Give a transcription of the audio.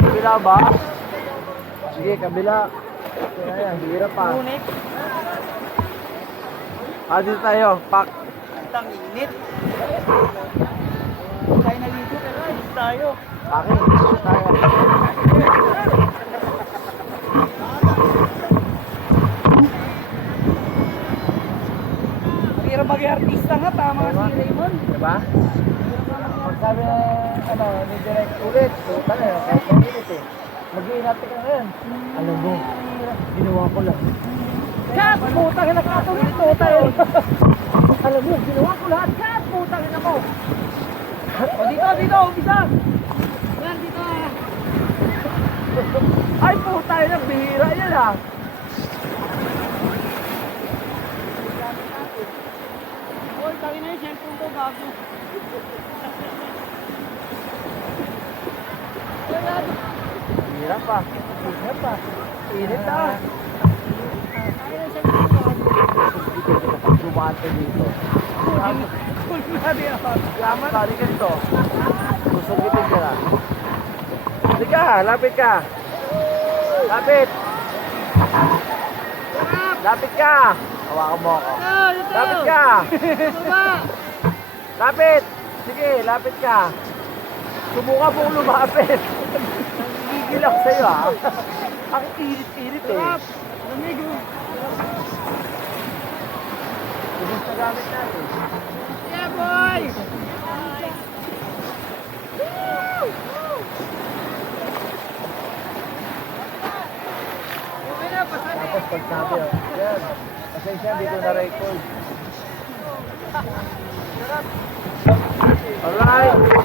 Kabila ba? Sige, kabila. Ayan, hirap pa. Dito tayo, pak. Ang init. Tayo nalito pero dito tayo. Akin, dito tayo. Hirap maging artista nga, tama si Raymond. Diba? Pag sabi ni Direct ulit, puta na yun, kahit mainit eh. Mag-iingat ka ngayon. Alam mo, ginawa ko lang. Kat! Putang ina ka ito ito tayo. Alam mo, ginawa ko lahat. Kat! Putang ina ko. O dito, umpisa. Yan, dito. Ay puta yun, bihira yan ah. Oy, tayo na yung cellphone ko, bago. Hirap pa. Ingat pa. Init ah. Tayo na yung cellphone ko. Dumate dito. Kulmadi ako. Salamat. Sali ka dito. Susugitin ka na. Halika, lapit ka. Lapit. Lapit ka. Hawakan mo ako. Lapit ka. Lapit. Sige, lapit ka. Subukan mong lumapit. Gigil ako sa'yo ha. Ang irit-irit eh. Lamig mo. Ibig sa gamit natin. Yeah, boy! Tapos pag sabi, yan. Pasensya, dito na record. Alright.